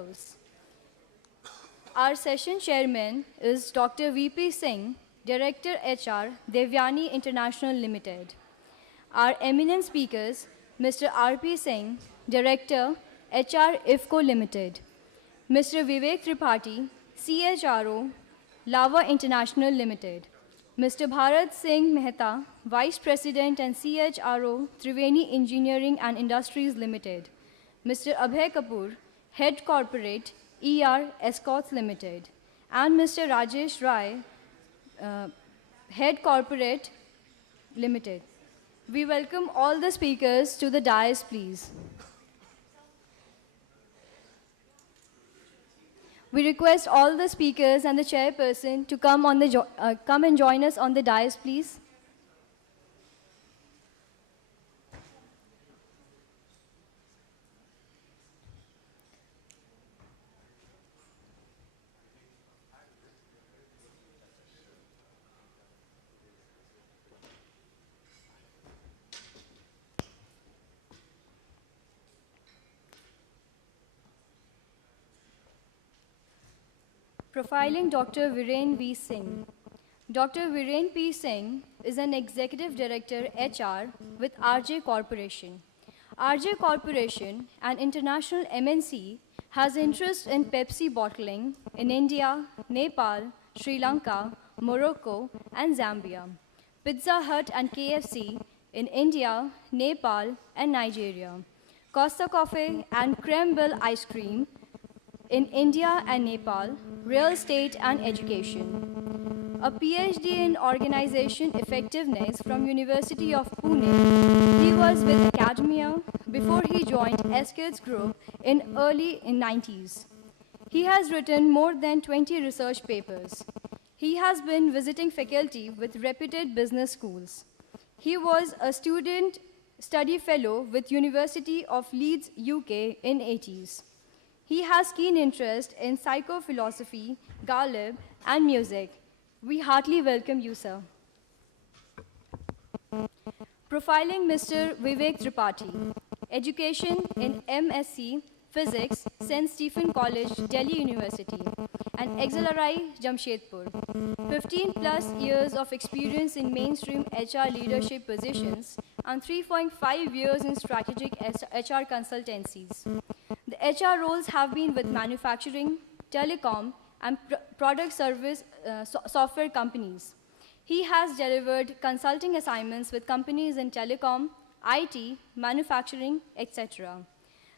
hosts. Our session chairman is Dr. VP Singh, Director HR, Devyani International Limited. Our eminent speakers, Mr. RP Singh, Director, HR IFCO Limited. Mr. Vivek Tripathi, CHRO, Lava International Limited. Mr. Bharat Singh Mehta, Vice President and CHRO, Triveni Engineering and Industries Limited. Mr. Abhay Kapoor, Head Corporate, ER Escorts Limited. And Mr. Rajesh Rai, Head Corporate Limited. We welcome all the speakers to the dais, please. We request all the speakers and the chairperson to come and join us on the dais, please. Profiling Dr. Viren V. Singh. Dr. Viren P. Singh is an Executive Director HR with RJ Corporation. RJ Corporation, an international MNC, has interest in Pepsi bottling in India, Nepal, Sri Lanka, Morocco, and Zambia. Pizza Hut and KFC in India, Nepal, and Nigeria. Costa Coffee and Cremeville Ice Cream in India and Nepal, real estate and education. A PhD in organization effectiveness from University of Pune. He was with academia before he joined Eskills Group in early 90s. He has written more than 20 research papers. He has been visiting faculty with reputed business schools. He was a student study fellow with University of Leeds, UK in 80s. He has keen interest in psychophilosophy, Ghalib, and music. We heartily welcome you, sir. Profiling Mr. Vivek Tripathi. Education in MSc Physics, St. Stephen College, Delhi University, and XLRI, Jamshedpur. 15 plus years of experience in mainstream HR leadership positions and 3.5 years in strategic HR consultancies. The HR roles have been with manufacturing, telecom, and product service software companies. He has delivered consulting assignments with companies in telecom, IT, manufacturing, etc.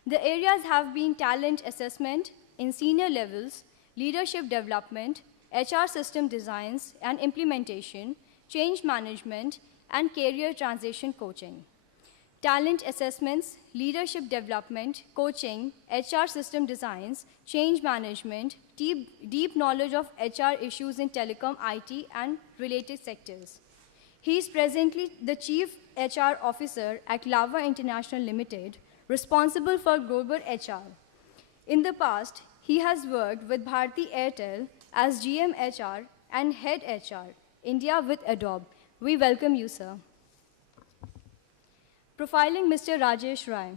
The areas have been talent assessment in senior levels, leadership development, HR system designs and implementation, change management, and career transition coaching. Talent assessments, leadership development, coaching, HR system designs, change management, deep knowledge of HR issues in telecom, IT, and related sectors. He is presently the Chief HR Officer at Lava International Limited, responsible for global HR. In the past, he has worked with Bharti Airtel as GM HR and Head HR, India with Adobe. We welcome you, sir. Profiling Mr. Rajesh Rai.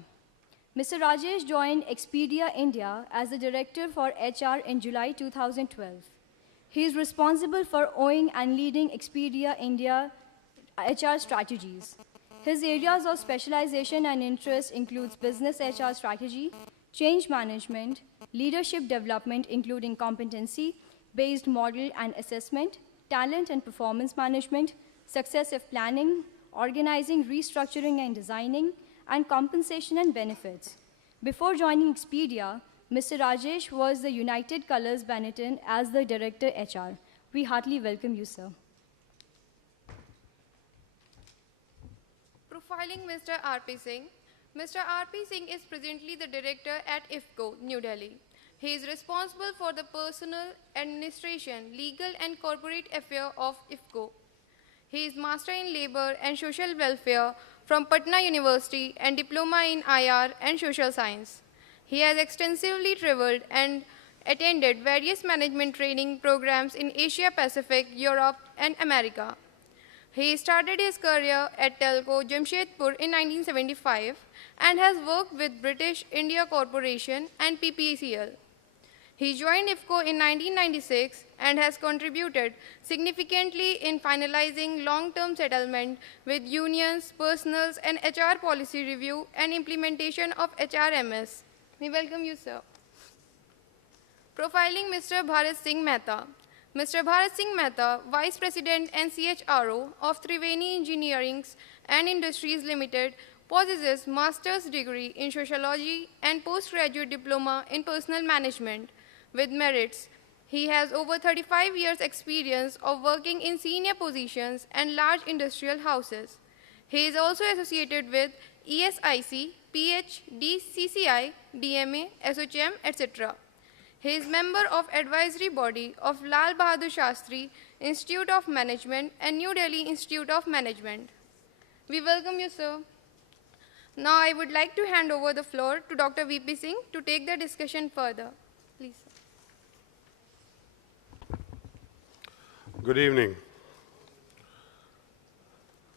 Mr. Rajesh joined Expedia India as the Director for HR in July 2012. He is responsible for owning and leading Expedia India HR strategies. His areas of specialization and interest includes business HR strategy, change management, leadership development including competency-based model and assessment, talent and performance management, successive planning, organizing, restructuring and designing, and compensation and benefits. Before joining Expedia, Mr. Rajesh was the United Colors Benetton as the Director HR. We heartily welcome you, sir. Profiling Mr. RP Singh. Mr. RP Singh is presently the Director at IFCO, New Delhi. He is responsible for the personal, administration, legal and corporate affairs of IFCO. He is Master in Labor and Social Welfare from Patna University and Diploma in IR and Social Science. He has extensively traveled and attended various management training programs in Asia Pacific, Europe, and America. He started his career at Telco Jamshedpur in 1975 and has worked with British India Corporation and PPCL. He joined IFCO in 1996 and has contributed significantly in finalizing long-term settlement with unions, personals, and HR policy review and implementation of HRMS. We welcome you, sir. Profiling Mr. Bharat Singh Mehta. Mr. Bharat Singh Mehta, Vice President and CHRO of Triveni Engineering and Industries Limited, possesses master's degree in sociology and postgraduate diploma in personal management with merits. He has over 35 years experience of working in senior positions and large industrial houses. He is also associated with ESIC, PhD, CCI, DMA, SOCM, etc. He is member of advisory body of Lal Bahadur Shastri Institute of Management and New Delhi Institute of Management. We welcome you, sir. Now I would like to hand over the floor to Dr. VP Singh to take the discussion further. Please, sir. Good evening.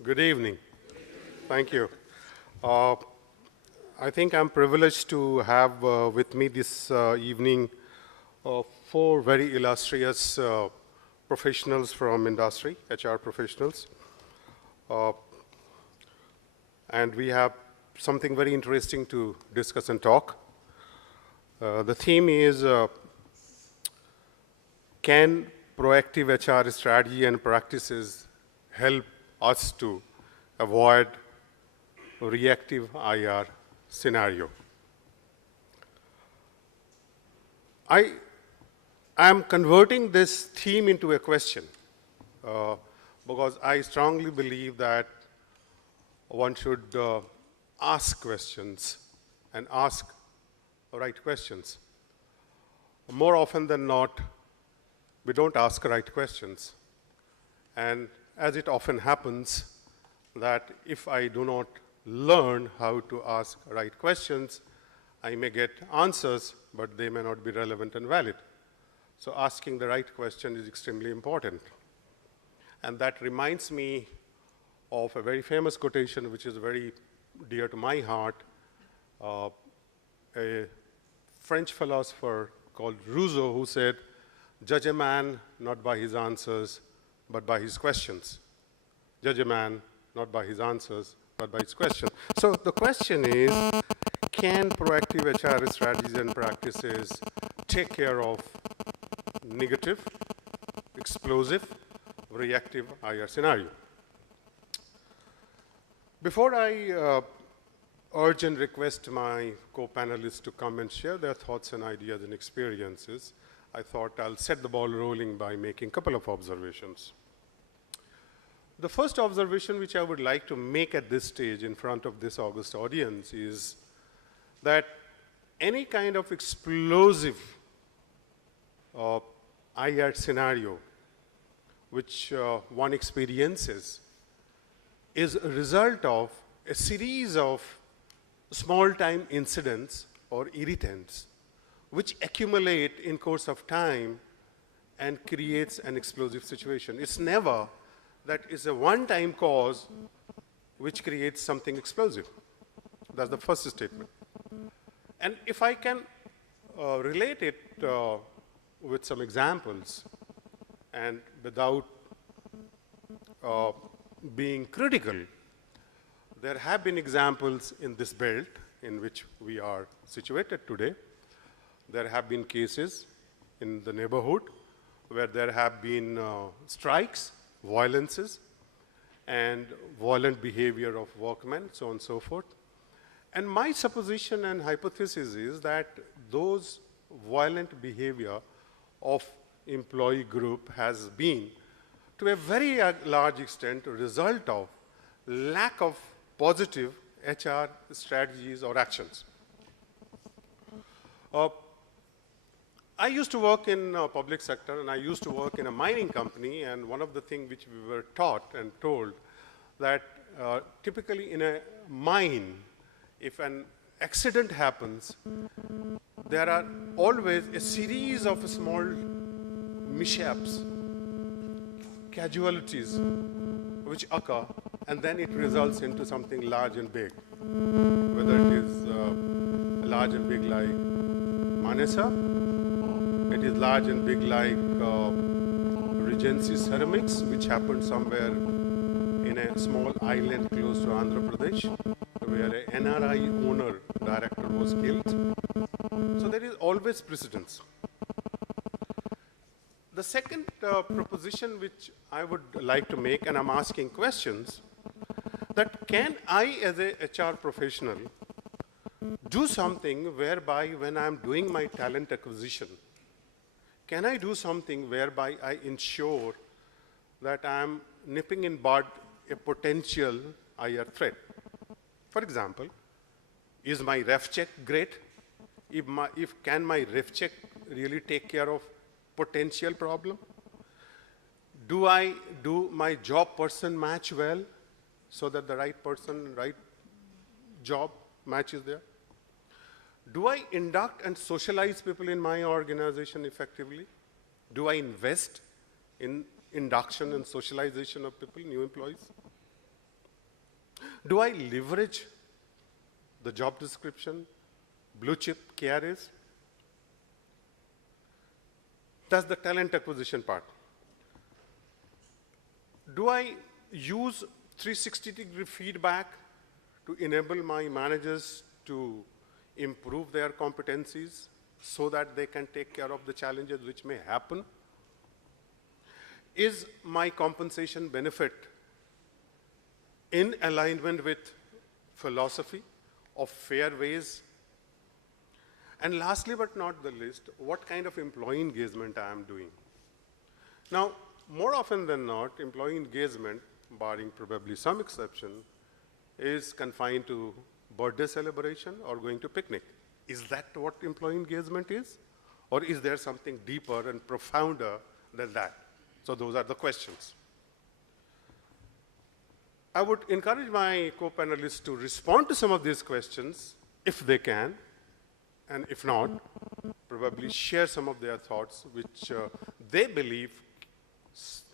Good evening. Thank you. I think I'm privileged to have with me this evening four very illustrious professionals from industry, HR professionals. And we have something very interesting to discuss and talk. The theme is, can proactive HR strategy and practices help us to avoid reactive IR scenario? I am converting this theme into a question because I strongly believe that one should ask questions and ask the right questions. More often than not, we don't ask right questions. And as it often happens, that if I do not learn how to ask right questions, I may get answers, but they may not be relevant and valid. So asking the right question is extremely important. And that reminds me of a very famous quotation, which is very dear to my heart. A French philosopher called Rousseau, who said, "Judge a man not by his answers, but by his questions." Judge a man not by his answers, but by his questions. So the question is, can proactive HR strategies and practices take care of negative, explosive, reactive IR scenario? Before I urge and request my co-panelists to come and share their thoughts and ideas and experiences, I thought I'll set the ball rolling by making a couple of observations. The first observation which I would like to make at this stage in front of this august audience is that any kind of explosive IR scenario which one experiences is a result of a series of small-time incidents or irritants which accumulate in course of time and creates an explosive situation. It's never that is a one-time cause which creates something explosive. That's the first statement. And if I can relate it with some examples and without being critical, there have been examples in this belt in which we are situated today. There have been cases in the neighborhood where there have been strikes, violences, and violent behavior of workmen, so on and so forth. And my supposition and hypothesis is that those violent behavior of employee group has been, to a very large extent, a result of lack of positive HR strategies or actions. I used to work in public sector, and I used to work in a mining company, and one of the things which we were taught and told that typically in a mine, if an accident happens, there are always a series of small mishaps, casualties which occur, and then it results into something large and big, whether it is large and big like Manesa It is large and big like Regency Ceramics, which happened somewhere in a small island close to Andhra Pradesh, where a NRI owner director was killed. So there is always precedence. The second proposition which I would like to make, and I'm asking questions, that can I as a HR professional do something whereby when I'm doing my talent acquisition, can I do something whereby I ensure that I'm nipping in bud a potential IR threat? For example, is my ref check great? Can my ref check really take care of potential problem? Do I do my job person match well so that the right person, right job match is there? Do I induct and socialize people in my organization effectively? Do I invest in induction and socialization of people, new employees? Do I leverage the job description, blue chip KRAs? That's the talent acquisition part. Do I use 360-degree feedback to enable my managers to improve their competencies so that they can take care of the challenges which may happen? Is my compensation benefit in alignment with philosophy of fair ways? And lastly but not the least, what kind of employee engagement I am doing? Now, more often than not, employee engagement, barring probably some exception, is confined to birthday celebration or going to picnic. Is that what employee engagement is? Or is there something deeper and profounder than that? So those are the questions. I would encourage my co-panelists to respond to some of these questions if they can, and if not, probably share some of their thoughts which they believe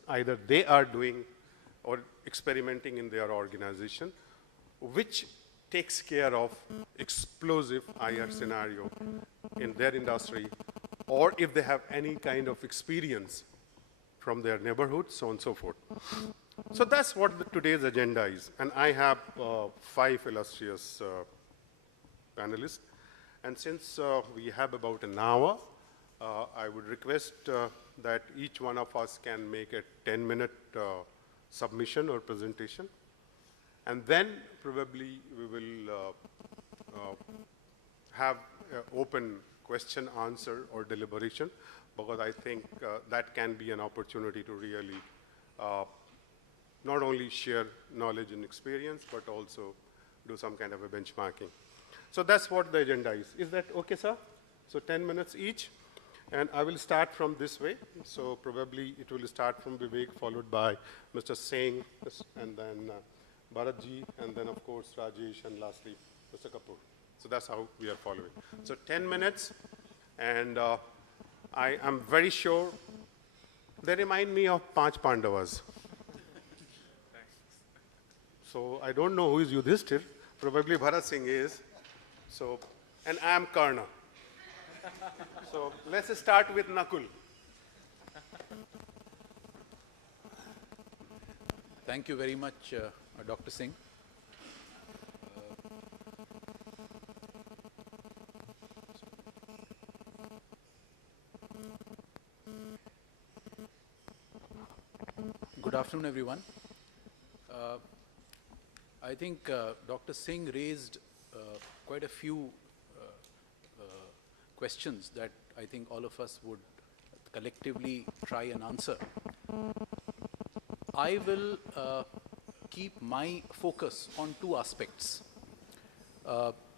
either they are doing or experimenting in their organization, which takes care of explosive IR scenario in their industry, or if they have any kind of experience from their neighborhood, so on and so forth. So that's what today's agenda is. And I have 5 illustrious panelists. And since we have about an hour, I would request that each one of us can make a 10-minute submission or presentation. And then probably we will have open question, answer, or deliberation, because I think that can be an opportunity to really not only share knowledge and experience, but also do some kind of a benchmarking. So that's what the agenda is. Is that okay, sir? So 10 minutes each. And I will start from this way. So probably it will start from Vivek, followed by Mr. Singh, and then Bharatji, and then, of course, Rajesh, and lastly, Mr. Kapoor. So that's how we are following. So 10 minutes, and I am very sure they remind me of Panch Pandavas. So I don't know who is Yudhishthir. Probably Bharat Singh is. So, and I am Karna. So let's start with Nakul. Thank you very much, Dr. Singh. Good afternoon, everyone. I think Dr. Singh raised quite a few questions that I think all of us would collectively try and answer. I will keep my focus on 2 aspects.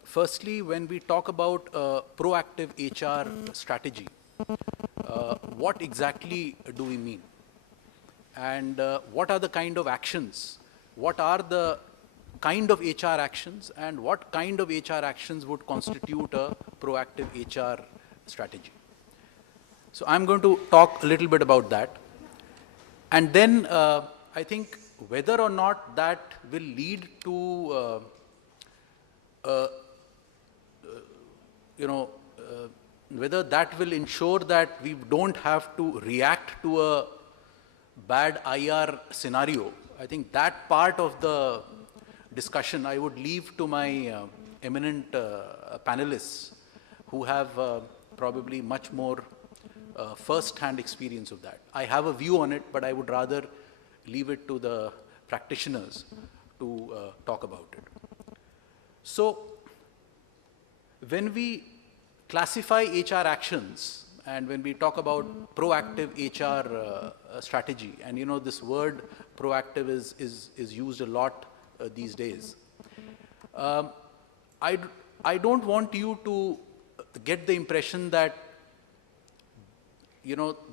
Firstly, when we talk about proactive HR strategy, what exactly do we mean? And what are the kind of actions? What are the kind of HR actions, and what kind of HR actions would constitute a proactive HR strategy? So I'm going to talk a little bit about that. And then I think whether or not that will lead to whether that will ensure that we don't have to react to a bad IR scenario, I think that part of the discussion I would leave to my eminent panelists who have probably much more first-hand experience of that. I have a view on it, but I would rather leave it to the practitioners to talk about it. So, when we classify HR actions and when we talk about proactive HR strategy, and you know this word proactive is used a lot these days. I don't want you to get the impression that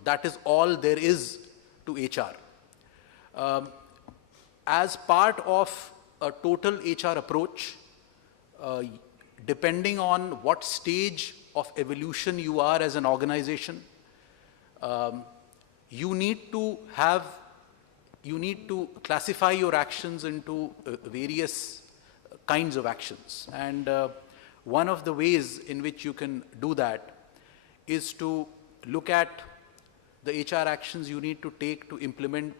that is all there is to HR. As part of a total HR approach, depending on what stage of evolution you are as an organization, you need to classify your actions into various kinds of actions. And one of the ways in which you can do that is to look at the HR actions you need to take to implement